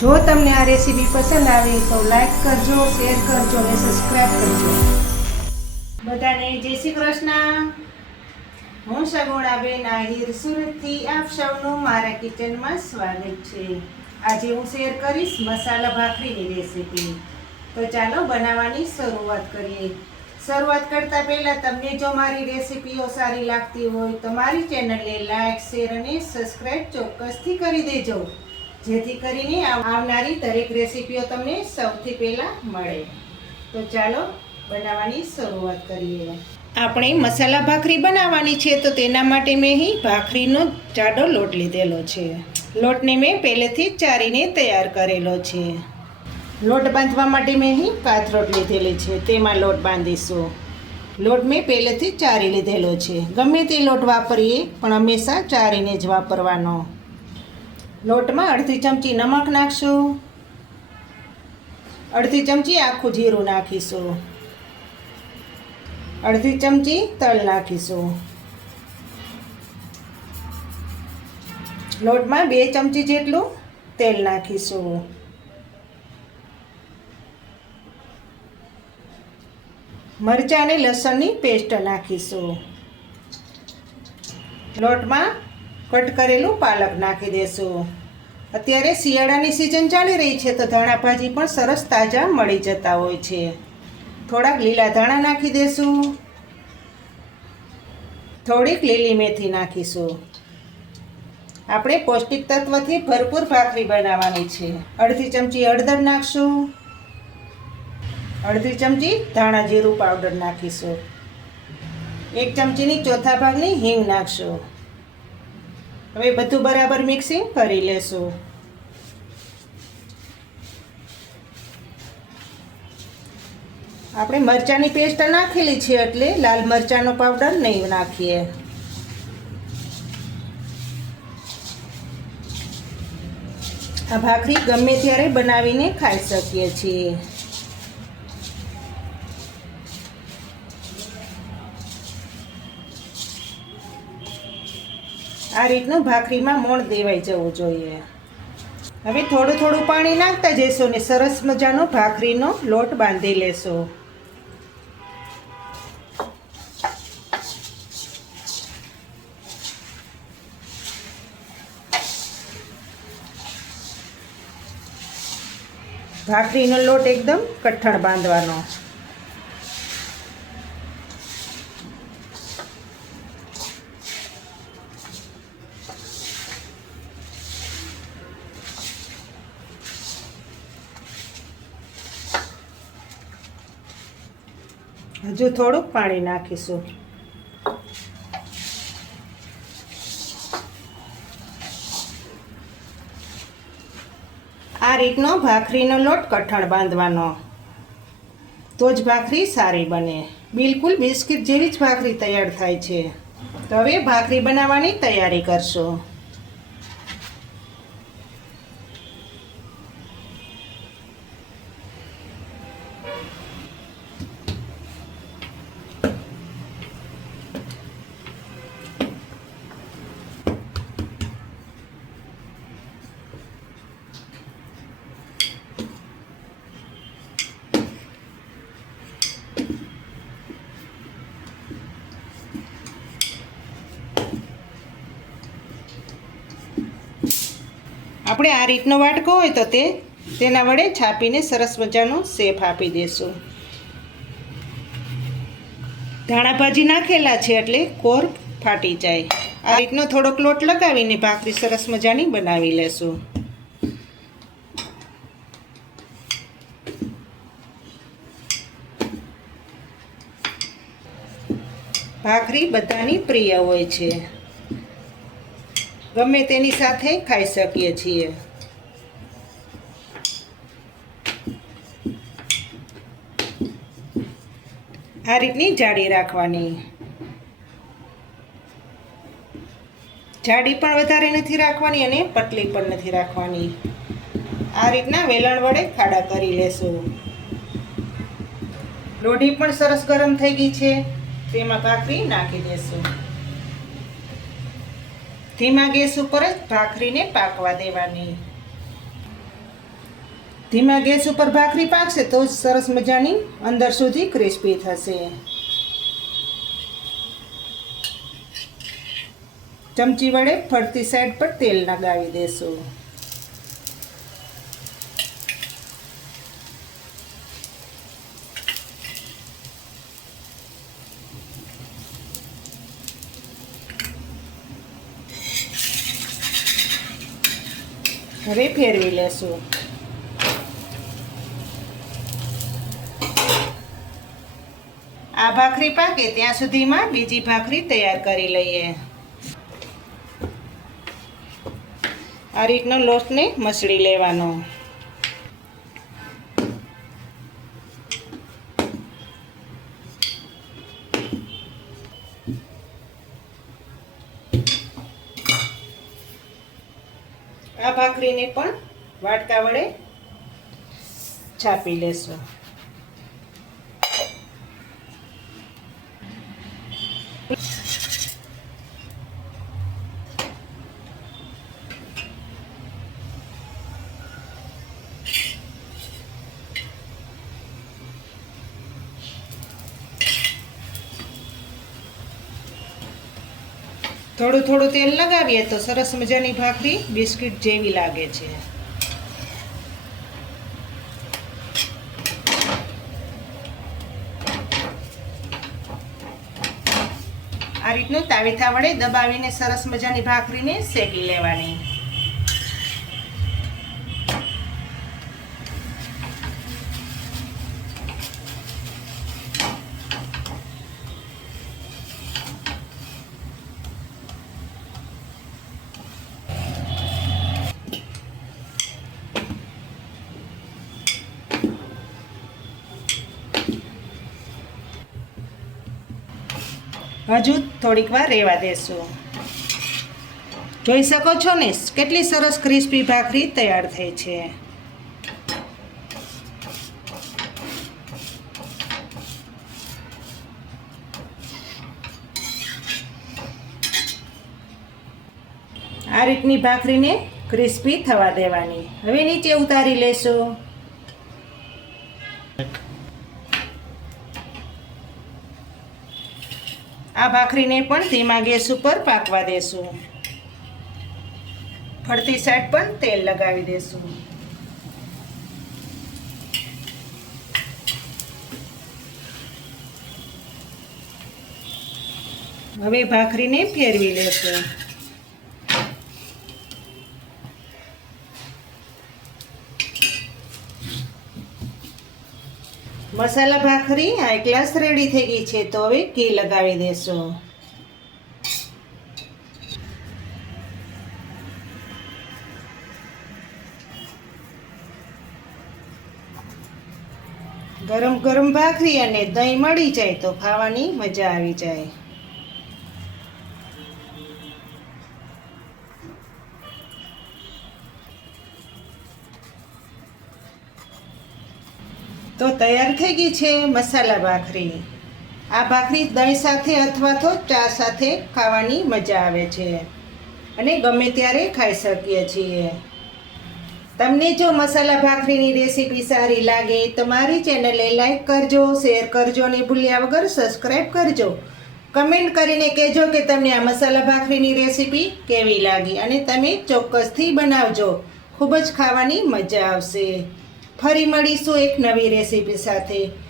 જો તમને આ રેસીપી પસંદ આવે તો લાઈક કરજો, શેર કરજો અને સબસ્ક્રાઈબ કરજો. બધાને જય શ્રી કૃષ્ણ. હું સગુણાબેન આહિર સુરતથી આપ સૌનું મારા કિચનમાં સ્વાગત છે. આજે હું શેર કરીશ મસાલા ભાખરીની રેસીપી. તો ચાલો બનાવવાની શરૂઆત કરીએ. શરૂઆત કરતાં પહેલાં તમને જો મારી રેસીપીઓ સારી લાગતી હોય તો મારી ચેનલને લાઈક, શેર અને સબસ્ક્રાઈબ ચોક્કસથી કરી દેજો. જેથી કરીને આવનારી દરેક રેસીપીઓ તમને સૌથી પહેલાં મળે. તો ચાલો બનાવવાની શરૂઆત કરીએ. આપણે મસાલા ભાખરી બનાવવાની છે, તો તેના માટે મેં અહીં ભાખરીનો જાડો લોટ લીધેલો છે. લોટને મેં પહેલેથી ચારીને તૈયાર કરેલો છે. લોટ બાંધવા માટે મેં અહીં કાથરોટ લીધેલી છે, તેમાં લોટ બાંધીશું. લોટ મેં પહેલેથી ચારી લીધેલો છે. ગમે તે લોટ વાપરીએ, પણ હંમેશા ચારીને જ વાપરવાનો. લોટમાં અડધી ચમચી નમક નાખશું. અડધી ચમચી આખું જીરું નાખીશું. અડધી ચમચી તલ નાખીશું. લોટમાં બે ચમચી જેટલું તેલ નાખીશું. મરચાં અને લસણની પેસ્ટ નાખીશું. લોટમાં કટ કરેલું પાલક નાખી દેશું. અત્યારે શિયાળાની સિઝન ચાલી રહી છે તો ધાણા ભાજી પણ સરસ તાજા મળી જતા હોય છે. થોડાક લીલા ધાણા નાખી દેશું. થોડીક લીલી મેથી નાખીશું. આપણે પૌષ્ટિક તત્વથી ભરપૂર ભાખરી બનાવવાની છે. અડધી ચમચી હળદર નાખશું. અડધી ચમચી ધાણા જીરું પાવડર નાખીશું. એક ચમચીની ચોથા ભાગની હિંગ નાખશું. હવે બધું બરાબર મિક્સિંગ કરી લેશું. આપણે મરચાંની પેસ્ટ નાખેલી છે એટલે લાલ મરચાંનો પાવડર નહીં નાખીએ. આ ભાખરી ગમે ત્યારે બનાવીને ખાઈ શકીએ છીએ. આ રીતનું ભાખરીમાં મોણ દેવાઈ જવું જોઈએ. હવે થોડું થોડું પાણી નાખતા જઈશું ને સરસ મજાનો ભાખરીનો લોટ બાંધી લેશો. ભાખરીનો લોટ એકદમ કઠણ બાંધવાનો. હજુ થોડુંક પાણી નાખીશું. આ રીતનો ભાખરીનો લોટ કઠણ બાંધવાનો. તો જ ભાખરી સારી બને. બિલકુલ બિસ્કિટ જેવી જ ભાખરી તૈયાર થાય છે. તો હવે ભાખરી બનાવવાની તૈયારી કરશો. આપણે આ રીતનો વાટકો હોય તો તે તેના વડે છાપીને સરસ મજાનો શેપ આપી દેશું. ધાણા ભાજી નાખેલા છે એટલે કોર ફાટી જાય. આ રીતનો થોડોક લોટ લગાવીને ભાખરી સરસ મજાની બનાવી લેશું. ભાખરી બધાની પ્રિય હોય છે. ગમે તેની સાથે ખાઈ શકીએ છીએ. આ રીતની જાડી રાખવાની. જાડી પણ વધારે નથી રાખવાની અને પતલી પણ નથી રાખવાની. આ રીતના વેલણ વડે ખાડા કરી લેશું. લોઢી પણ સરસ ગરમ થઈ ગઈ છે. તેમાં ભાખરી નાખી દેશું. ધીમા ગેસ ઉપર જ ભાખરીને પાકવા દેવાની. ધીમા ગેસ ઉપર ભાખરી પાકશે તો જ સરસ મજાની અંદર સુધી ક્રિસ્પી થશે. ચમચી વડે ફરતી સાઈડ પર તેલ લગાવી દેશું. હવે ફેરવી લેશું. આ ભાખરી પાકે ત્યાં સુધીમાં બીજી ભાખરી તૈયાર કરી લઈએ. આ રીતનો લોટને મસળી લેવાનો. આ ભાખરીને પણ વાટકા વડે છાપી લેશું. થોડું થોડું તેલ લગાવીએ તો સરસ મજાની ભાખરી બિસ્કિટ જેવી લાગે છે. આ રીતનું તાવીથા વડે દબાવીને સરસ મજાની ભાખરીને શેકી લેવાની. હજુ થોડીક વાર રહેવા દેશું. જોઈ શકો છો ને, કેટલી સરસ ક્રિસ્પી ભાખરી તૈયાર થઈ છે. આ રીતની ભાખરીને ક્રિસ્પી થવા દેવાની. હવે નીચે ઉતારી લેશો. આ ભાખરીને પણ ધીમા ગેસ ઉપર પાકવા દેશું. ફરતી સાઈડ પણ તેલ લગાવી દેશું. હવે ભાખરીને ફેરવી લેશું. મસાલા ભાખરી આ ગ્લાસ રેડી થઈ ગઈ છે, તો હવે ઘી લગાવી દેશું. ગરમ ગરમ ભાખરી અને દહીં મળી જાય તો ખાવાની મજા આવી જાય. તો તૈયાર થઈ ગઈ છે મસાલા ભાખરી. આ ભાખરી દહીં સાથે અથવા તો ચા સાથે ખાવાની મજા આવે છે અને ગમે ત્યારે ખાઈ શકીએ છીએ. તમને જો મસાલા ભાખરીની રેસીપી સારી લાગે તો મારી ચેનલને લાઈક કરજો, શેર કરજો અને ભૂલ્યા વગર સબસ્ક્રાઈબ કરજો. કમેન્ટ કરીને કહેજો કે તમને આ મસાલા ભાખરીની રેસીપી કેવી લાગી અને તમે ચોક્કસથી બનાવજો. ખૂબ જ ખાવાની મજા આવશે. ફરી મળીશું એક નવી રેસીપી સાથે.